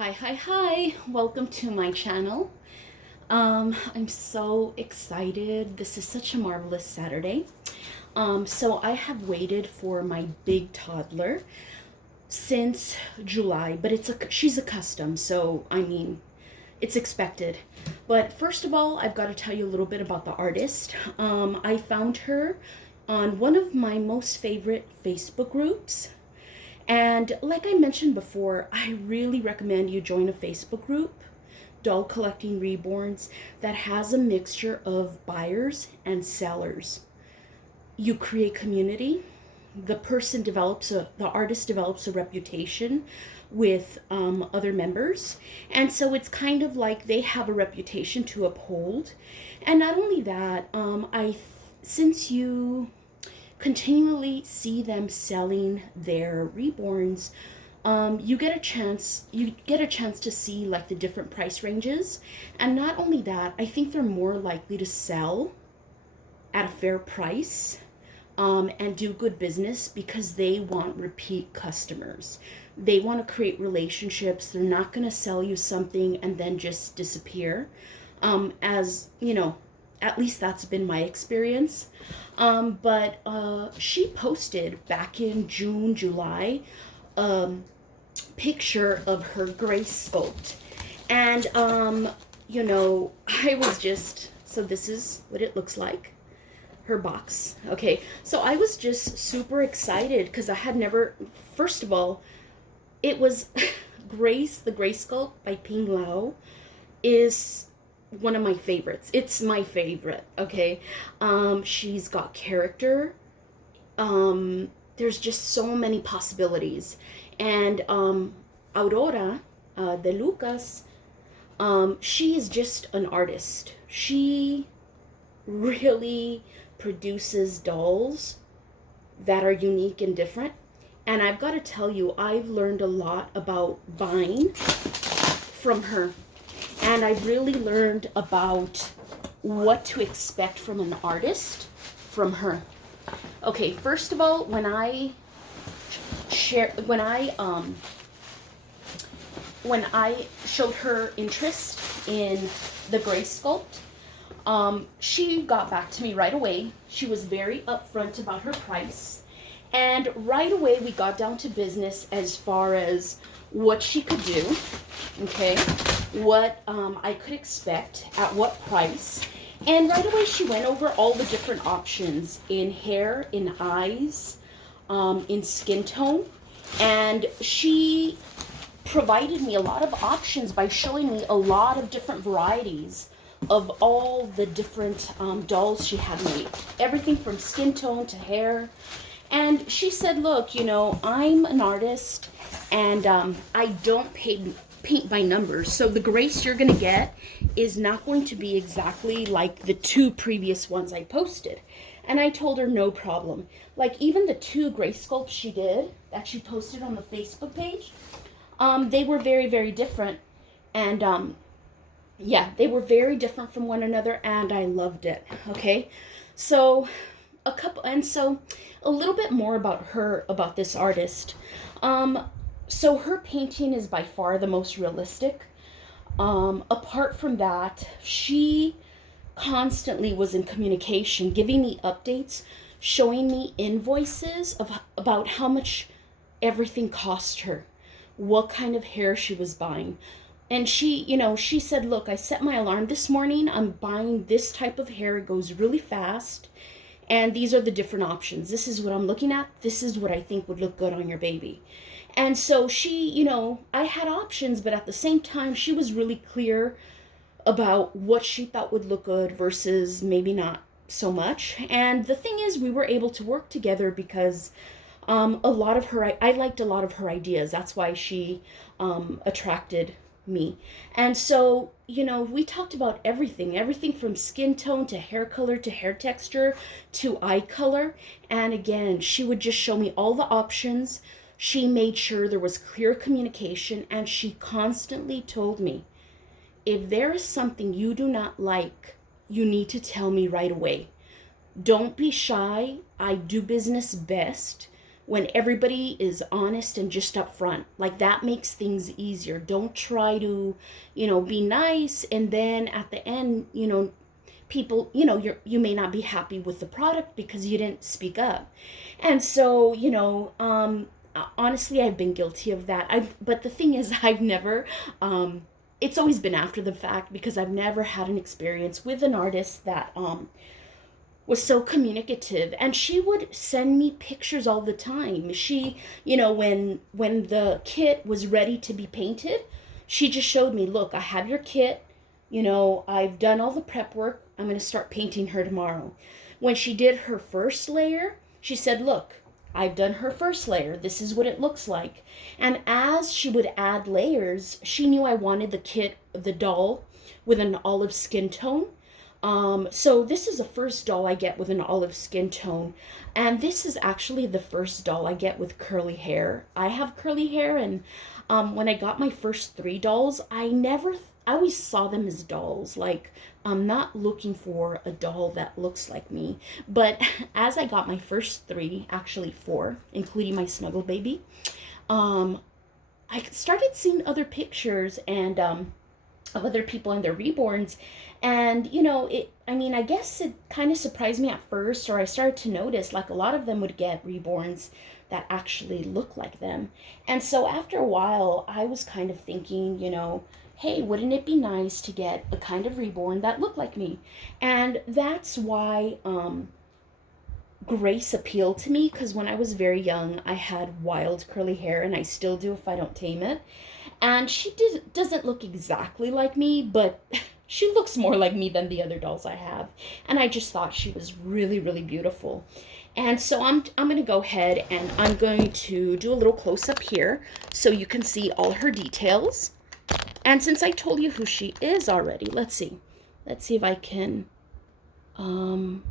Hi. Welcome to my channel. I'm so excited. This is such a marvelous Saturday. So I have waited for my big toddler since July, but she's a custom, so I mean, it's expected. But first of all, I've got to tell you a little bit about the artist. I found her on one of my most favorite Facebook groups. And like I mentioned before, I really recommend you join a Facebook group, Doll Collecting Reborns, that has a mixture of buyers and sellers. You create community. The artist develops a reputation with other members. And so it's kind of like they have a reputation to uphold. And not only that, since you continually see them selling their reborns, you get a chance to see like the different price ranges. And not only that, I think they're more likely to sell at a fair price, and do good business because they want repeat customers. They want to create relationships. They're not going to sell you something and then just disappear. As you know, at least that's been my experience. But she posted back in June, July, picture of her grace sculpt. And, I was just, so this is what it looks like, her box. Okay, so I was just super excited because I had never, first of all, it was the Grace Sculpt by Ping Lao is one of my favorites. It's my favorite, okay? She's got character. There's just so many possibilities. And Aurora de Lucas, she is just an artist. She really produces dolls that are unique and different. And I've got to tell you, I've learned a lot about buying from her. And I've really learned about what to expect from an artist from her. Okay, first of all, when I showed her interest in the Grace Sculpt, she got back to me right away. She was very upfront about her price. And right away, we got down to business as far as what she could do, okay, what I could expect, at what price. And right away, she went over all the different options in hair, in eyes, in skin tone. And she provided me a lot of options by showing me a lot of different varieties of all the different dolls she had made. Everything from skin tone to hair. And she said, look, I'm an artist and I don't paint by numbers. So the Grace you're going to get is not going to be exactly like the two previous ones I posted. And I told her no problem. Like even the two Grace sculpts she did that she posted on the Facebook page, they were very, very different. And they were very different from one another and I loved it. Okay. So a little bit more about this artist. So her painting is by far the most realistic. Apart from that, she constantly was in communication, giving me updates, showing me invoices about how much everything cost her, what kind of hair she was buying. And she said, look, I set my alarm this morning. I'm buying this type of hair. It goes really fast. And these are the different options. This is what I'm looking at. This is what I think would look good on your baby. And so I had options, but at the same time, she was really clear about what she thought would look good versus maybe not so much. And the thing is, we were able to work together because I liked a lot of her ideas. That's why she attracted me. And so, we talked about everything from skin tone to hair color to hair texture to eye color. And again, she would just show me all the options. She made sure there was clear communication, and she constantly told me, if there is something you do not like, you need to tell me right away. Don't be shy. I do business best when everybody is honest and just upfront. Like that makes things easier. Don't try to, be nice and then at the end, people, you may not be happy with the product because you didn't speak up. And so, honestly, I've been guilty of that. But the thing is, I've never it's always been after the fact because I've never had an experience with an artist that was so communicative, and she would send me pictures all the time. She, when the kit was ready to be painted, she just showed me, look, I have your kit, I've done all the prep work, I'm going to start painting her tomorrow. When she did her first layer, she said, look, I've done her first layer, this is what it looks like. And as she would add layers, she knew I wanted the doll with an olive skin tone. So this is the first doll I get with an olive skin tone. And this is actually the first doll I get with curly hair. I have curly hair, and when I got my first 3 dolls, I always saw them as dolls. Like, I'm not looking for a doll that looks like me. But as I got my first 3, actually 4, including my snuggle baby, I started seeing other pictures and of other people and their reborns. And, I guess it kind of surprised me at first, or I started to notice like a lot of them would get reborns that actually look like them. And so after a while, I was kind of thinking, hey, wouldn't it be nice to get a kind of reborn that looked like me? And that's why Grace appealed to me, because when I was very young, I had wild curly hair, and I still do if I don't tame it. And she doesn't look exactly like me, but she looks more like me than the other dolls I have. And I just thought she was really, really beautiful. And so I'm going to go ahead and I'm going to do a little close up here so you can see all her details. And since I told you who she is already, let's see if I can, I'm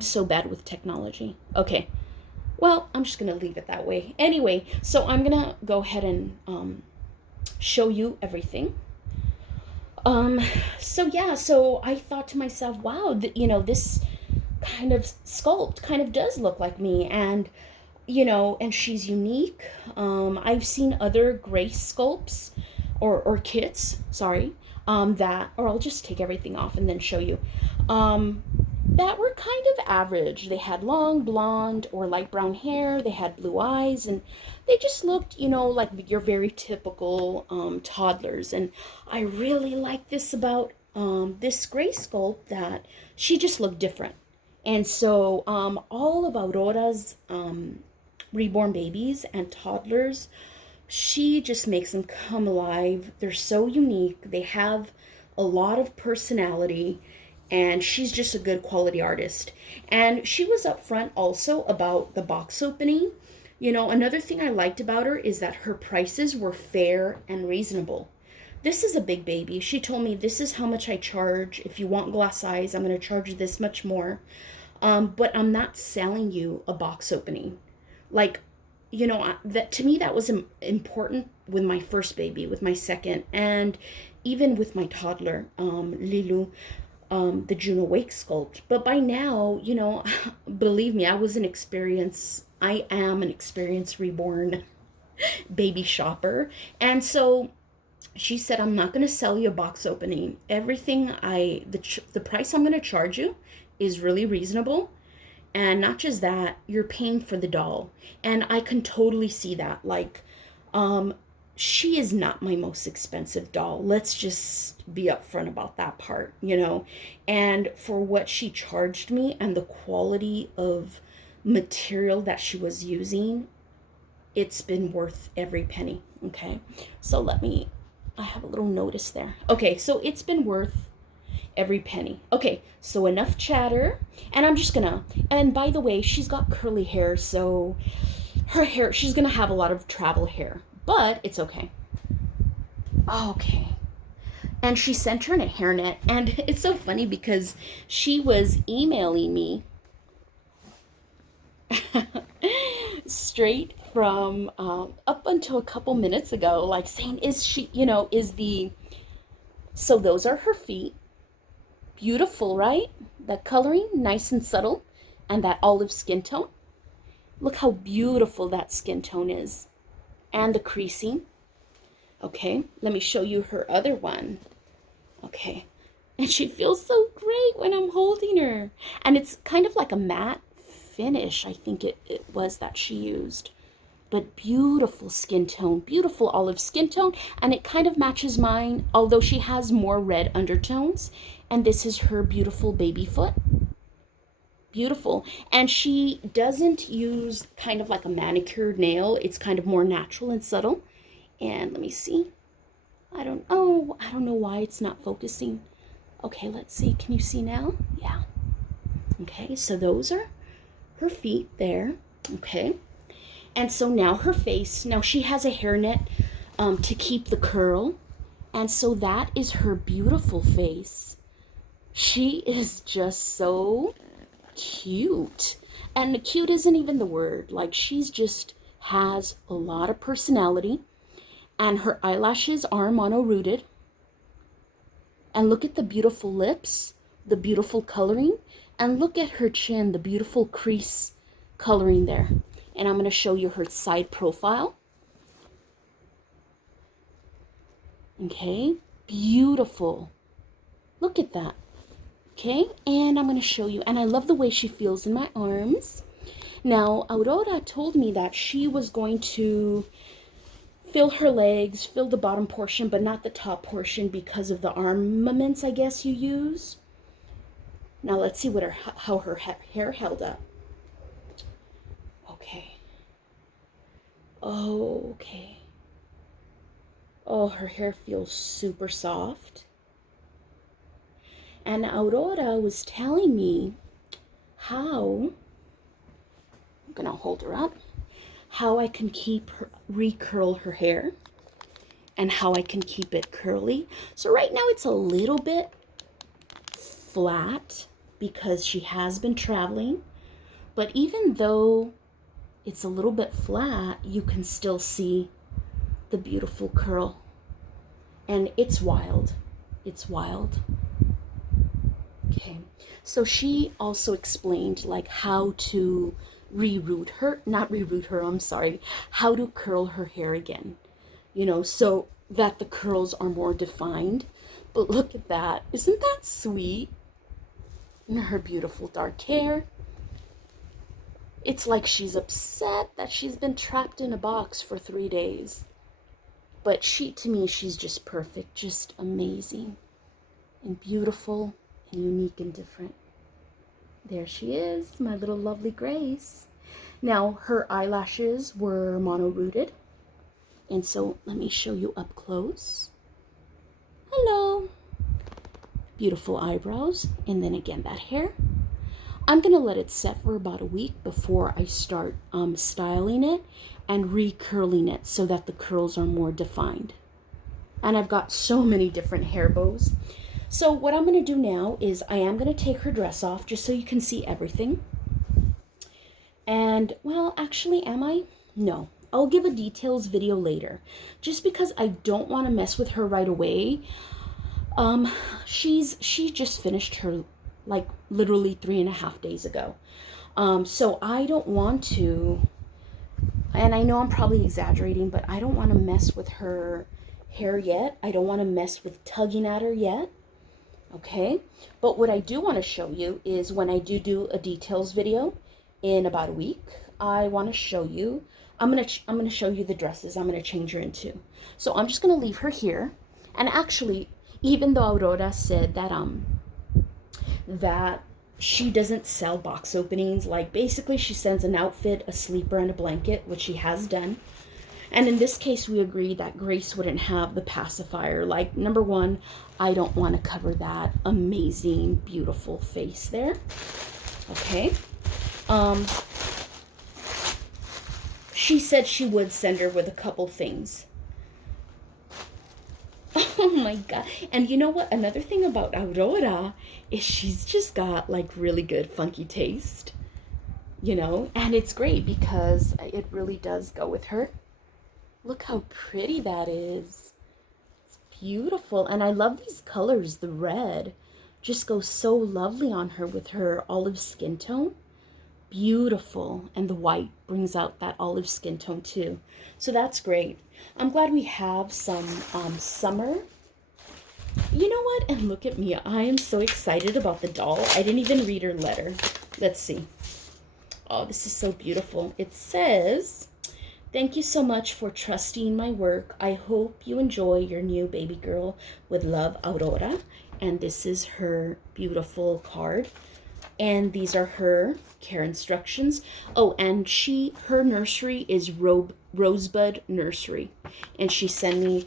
so bad with technology. Okay. Well, I'm just going to leave it that way. Anyway, so I'm going to go ahead and show you everything. So I thought to myself, wow, this kind of sculpt kind of does look like me. And, and she's unique. I've seen other Grace sculpts or kits, sorry, or I'll just take everything off and then show you. That were kind of average. They had long blonde or light brown hair. They had blue eyes, and they just looked, like your very typical toddlers. And I really like this about this Grace sculpt, that she just looked different. And so all of Aurora's reborn babies and toddlers, she just makes them come alive. They're so unique. They have a lot of personality. And she's just a good quality artist. And she was upfront also about the box opening. Another thing I liked about her is that her prices were fair and reasonable. This is a big baby. She told me, this is how much I charge. If you want glass size, I'm going to charge you this much more. But I'm not selling you a box opening. Like, that to me, that was important with my first baby, with my second, and even with my toddler, Lilu. The Juno Wake sculpt. But by now, believe me, I am an experienced reborn baby shopper. And so she said, I'm not going to sell you a box opening. Everything the price I'm going to charge you is really reasonable. And not just that, you're paying for the doll. And I can totally see that. Like, she is not my most expensive doll. Let's just be upfront about that part, And for what she charged me and the quality of material that she was using, it's been worth every penny, okay? So I have a little notice there. Okay, so it's been worth every penny. Okay, so enough chatter. And and by the way, she's got curly hair, so her hair, she's gonna have a lot of travel hair. But it's okay. Okay. And she sent her in a hairnet. And it's so funny because she was emailing me straight from up until a couple minutes ago, like saying, so those are her feet. Beautiful, right? That coloring, nice and subtle. And that olive skin tone. Look how beautiful that skin tone is. And the creasing. Okay, let me show you her other one. Okay, and she feels so great when I'm holding her. And it's kind of like a matte finish, I think it was that she used. But beautiful skin tone, beautiful olive skin tone. And it kind of matches mine, although she has more red undertones. And this is her beautiful baby foot. Beautiful. And she doesn't use kind of like a manicured nail. It's kind of more natural and subtle. And let me see. I don't know why it's not focusing. Okay, let's see. Can you see now? Yeah. Okay, so those are her feet there. Okay. And so now her face. Now she has a hairnet to keep the curl. And so that is her beautiful face. She is just so cute. And cute isn't even the word. Like, she's just has a lot of personality. And her eyelashes are mono-rooted. And look at the beautiful lips, the beautiful coloring. And look at her chin, the beautiful crease coloring there. And I'm going to show you her side profile. Okay, beautiful. Look at that. Okay, and I'm going to show you. And I love the way she feels in my arms. Now, Aurora told me that she was going to fill her legs, fill the bottom portion, but not the top portion because of the armaments, I guess, you use. Now, let's see how her hair held up. Okay. Oh, okay. Oh, her hair feels super soft. And Aurora was telling me how, I'm gonna hold her up, how I can recurl her hair and how I can keep it curly. So right now it's a little bit flat because she has been traveling, but even though it's a little bit flat, you can still see the beautiful curl. And it's wild. It's wild. Okay. So she also explained like how to how to curl her hair again. You know, so that the curls are more defined. But look at that. Isn't that sweet? And her beautiful dark hair. It's like she's upset that she's been trapped in a box for 3 days. But to me, she's just perfect, just amazing and beautiful and unique and different. There she is, my little lovely Grace. Now, her eyelashes were mono-rooted. And so let me show you up close. Hello. Beautiful eyebrows. And then again, that hair. I'm going to let it set for about a week before I start styling it and recurling it so that the curls are more defined. And I've got so many different hair bows. So what I'm going to do now is I am going to take her dress off just so you can see everything. And, well, actually, am I? No. I'll give a details video later. Just because I don't want to mess with her right away. She just finished her, like, literally 3.5 days ago. So I don't want to, and I know I'm probably exaggerating, but I don't want to mess with her hair yet. I don't want to mess with tugging at her yet. Okay, but what I do want to show you is when I do a details video in about a week, I want to show you, I'm gonna show you the dresses I'm gonna change her into. So I'm just gonna leave her here. And actually, even though Aurora said that that she doesn't sell box openings, like basically she sends an outfit, a sleeper, and a blanket, which she has done. And in this case, we agreed that Grace wouldn't have the pacifier. Like, number one, I don't want to cover that amazing, beautiful face there. Okay. She said she would send her with a couple things. Oh my God. And you know what? Another thing about Aurora is she's just got like really good funky taste. You know? And it's great because it really does go with her. Look how pretty that is. It's beautiful. And I love these colors. The red just goes so lovely on her with her olive skin tone. beautiful, and the white brings out that olive skin tone too. So that's great. I'm glad we have some summer. You know what? And look at me. I am so excited about the doll. I didn't even read her letter. Let's see. Oh, this is so beautiful. It says, "Thank you so much for trusting my work. I hope you enjoy your new baby girl. With love, Aurora." And this is her beautiful card. And these are her care instructions. Oh, and her nursery is Rosebud Nursery. And she sent me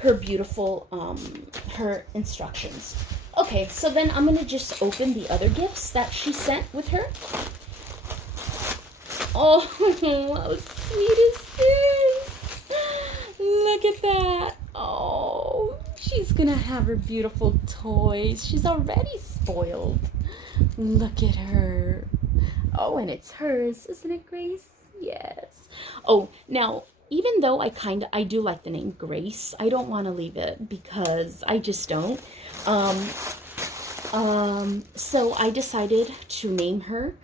her beautiful her instructions. Okay, so then I'm gonna just open the other gifts that she sent with her. Oh, how sweet is this? Look at that. Oh, she's gonna have her beautiful toys. She's already spoiled. Look at her. Oh, and it's hers, isn't it, Grace? Yes. Oh, now, even though I do like the name Grace, I don't want to leave it because I just don't. So I decided to name her.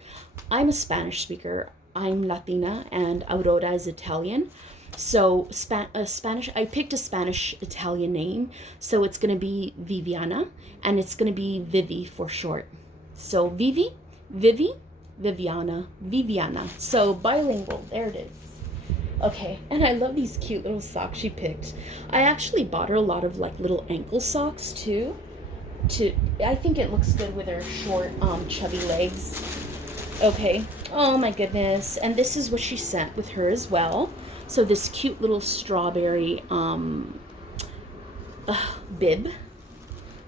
I'm a Spanish speaker. I'm Latina and Aurora is Italian. So Spanish, I picked a Spanish Italian name. So it's going to be Viviana, and it's going to be Vivi for short. So Vivi, Viviana, Viviana. So bilingual, there it is. Okay, and I love these cute little socks she picked. I actually bought her a lot of like little ankle socks too. I think it looks good with her short, chubby legs. Okay. Oh my goodness. And this is what she sent with her as well. So this cute little strawberry bib.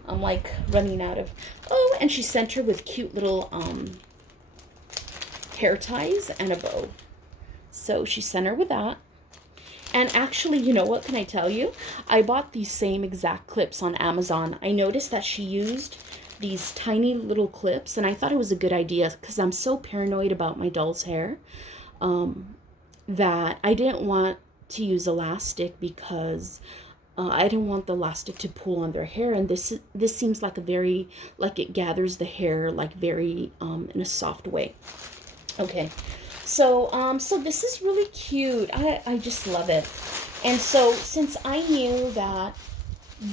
I'm like running out of. Oh, and she sent her with cute little hair ties and a bow. So she sent her with that. And actually, you know what can I tell you? I bought these same exact clips on Amazon. I noticed that she used these tiny little clips, and I thought it was a good idea because I'm so paranoid about my doll's hair that I didn't want to use elastic because I didn't want the elastic to pull on their hair. And this seems like like it gathers the hair like very in a soft way. Okay. So this is really cute. I just love it. And so since I knew that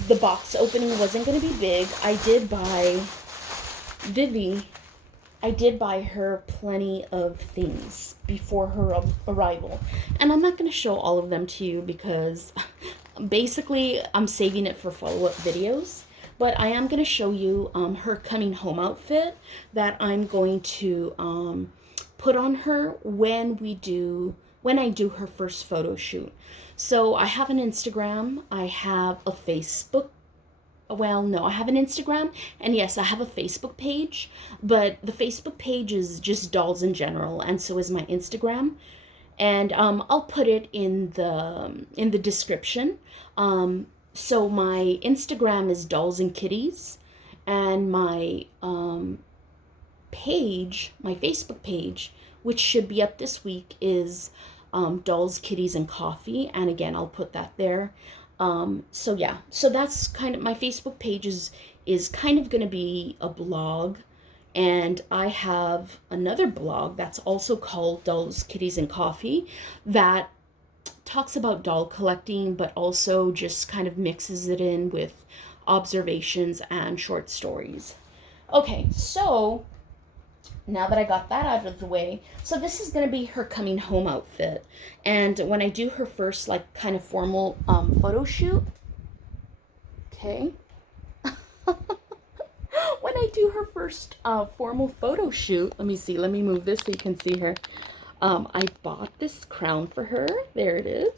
the box opening wasn't going to be big, I did buy her plenty of things before her arrival. And I'm not going to show all of them to you because basically I'm saving it for follow-up videos. But I am going to show you her coming home outfit that I'm going to put on her when I do her first photo shoot. So I have an Instagram, I have a Facebook. Well, no, I have an Instagram, and yes, I have a Facebook page, but the Facebook page is just dolls in general, and so is my Instagram. And I'll put it in the description. So my Instagram is Dolls and Kitties, and my page, my Facebook page, which should be up this week, is Dolls, Kitties, and Coffee. And again, I'll put that there. So yeah, so that's kind of, my Facebook page is kind of going to be a blog. And I have another blog that's also called Dolls, Kitties, and Coffee that talks about doll collecting, but also just kind of mixes it in with observations and short stories. Okay, so now that I got that out of the way, so this is going to be her coming home outfit. And when I do her first, like, kind of formal photo shoot, okay, when I do her first formal photo shoot, let me move this so you can see her. I bought this crown for her. There it is.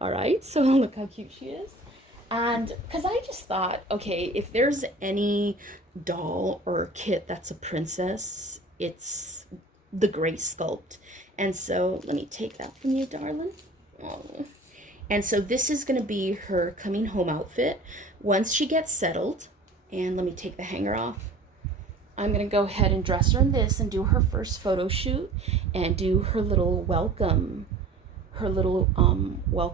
All right, so look how cute she is. And because I just thought, okay, if there's any doll or kit that's a princess, it's the Grace sculpt. And so let me take that from you, darling. Oh. And so this is going to be her coming home outfit once she gets settled. And let me take the hanger off. I'm going to go ahead and dress her in this and do her first photo shoot and do her little welcome home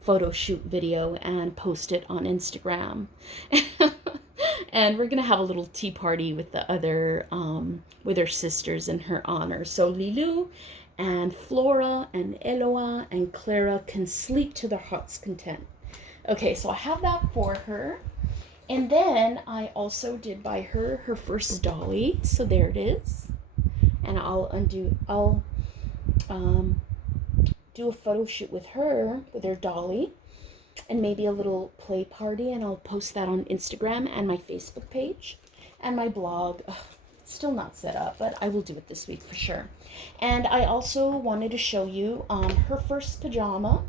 photo shoot video and post it on Instagram. And we're gonna have a little tea party with the other with her sisters in her honor. So Lilu and Flora and Eloa and Clara can sleep to their heart's content. Okay, so I have that for her. And then I also did buy her her first dolly. So there it is. And I'll do a photo shoot with her dolly, and maybe a little play party, and I'll post that on Instagram and my Facebook page and my blog. Ugh, it's still not set up, but I will do it this week for sure. And I also wanted to show you her first pajama.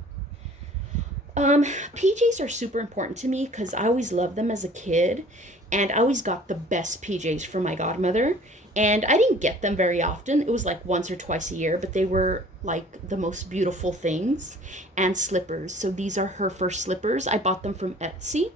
PJs are super important to me because I always loved them as a kid, and I always got the best PJs from my godmother. And I didn't get them very often. It was like once or twice a year, but they were like the most beautiful things. And slippers. So these are her first slippers. I bought them from Etsy.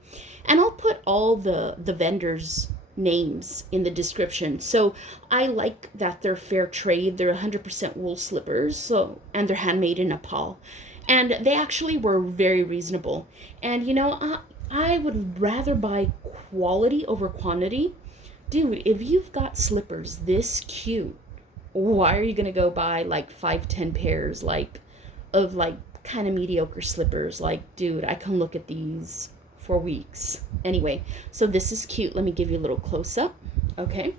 And I'll put all the vendors' names in the description. So I like that they're fair trade. They're 100% wool slippers. And they're handmade in Nepal. And they actually were very reasonable. And you know, I would rather buy quality over quantity. Dude, if you've got slippers this cute, why are you gonna go buy like 5-10 pairs of kind of mediocre slippers? Like, dude, I can look at these for weeks. Anyway, so this is cute. Let me give you a little close up. Okay.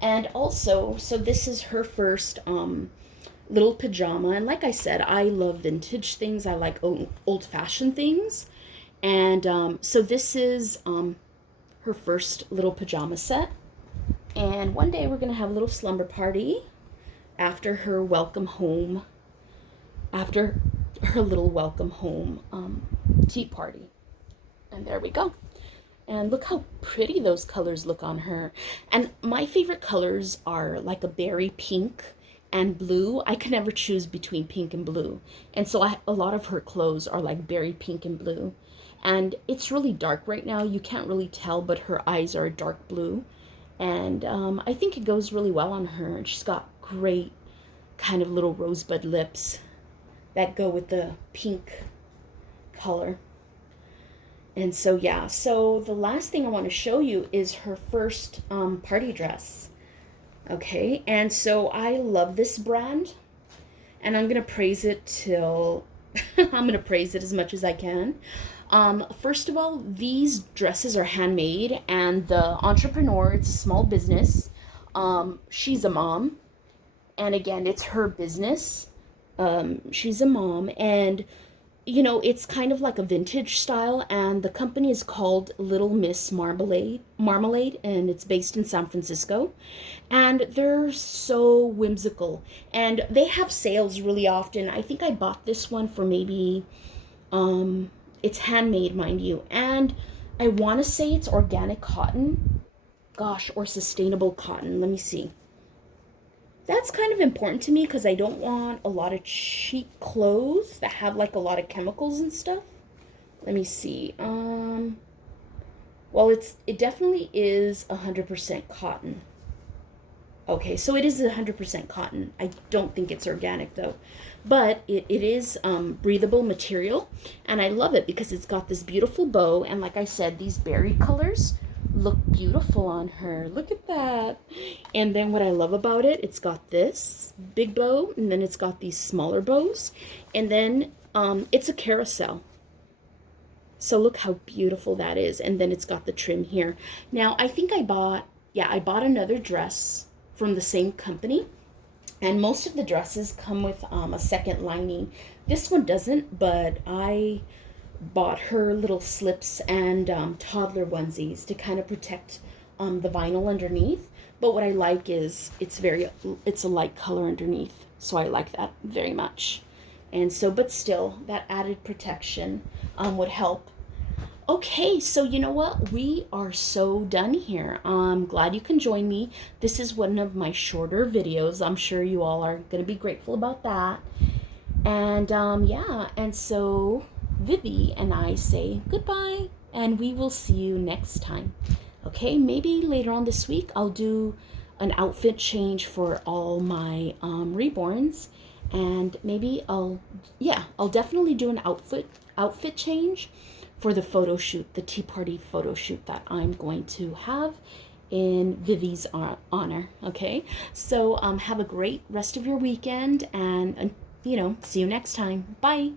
And also, so this is her first little pajama. And like I said, I love vintage things. I like old fashioned things. And so this is her first little pajama set. And one day we're going to have a little slumber party after her welcome home, after her little welcome home tea party. And there we go. And look how pretty those colors look on her. And my favorite colors are like a berry pink and blue. I can never choose between pink and blue. And so a lot of her clothes are like berry pink and blue. And it's really dark right now. You can't really tell, but her eyes are a dark blue. And I think it goes really well on her. And she's got great kind of little rosebud lips that go with the pink color. And so, yeah. So the last thing I want to show you is her first party dress. Okay. And so I love this brand. And I'm going to praise it till... I'm going to praise it as much as I can. First of all, these dresses are handmade, and the entrepreneur, it's a small business. She's a mom, and again, it's her business. She's a mom, and you know, it's kind of like a vintage style, and the company is called Little Miss Marmalade, and it's based in San Francisco. And they're so whimsical, and they have sales really often. I think I bought this one for maybe it's handmade, mind you, and I want to say it's organic cotton, gosh, or sustainable cotton. Let me see. That's kind of important to me because I don't want a lot of cheap clothes that have like a lot of chemicals and stuff. Let me see. Well, it definitely is 100% cotton. Okay, so it is 100% cotton. I don't think it's organic though. But it is breathable material, and I love it because it's got this beautiful bow, and like I said, these berry colors look beautiful on her. Look at that. And then what I love about it, it's got this big bow, and then it's got these smaller bows, and then it's a carousel. So look how beautiful that is. And then it's got the trim here. Now I think I bought another dress from the same company. And most of the dresses come with a second lining. This one doesn't, but I bought her little slips and toddler onesies to kind of protect the vinyl underneath. But what I like is it's a light color underneath. So I like that very much. And so, but still, that added protection would help. Okay, so you know what? We are so done here. I'm glad you can join me. This is one of my shorter videos. I'm sure you all are going to be grateful about that. And yeah, and so Vivi and I say goodbye, and we will see you next time. Okay, maybe later on this week I'll do an outfit change for all my reborns, and maybe I'll definitely do an outfit change for the photo shoot, the tea party photo shoot that I'm going to have in Vivi's honor. Okay, so have a great rest of your weekend, and see you next time. Bye.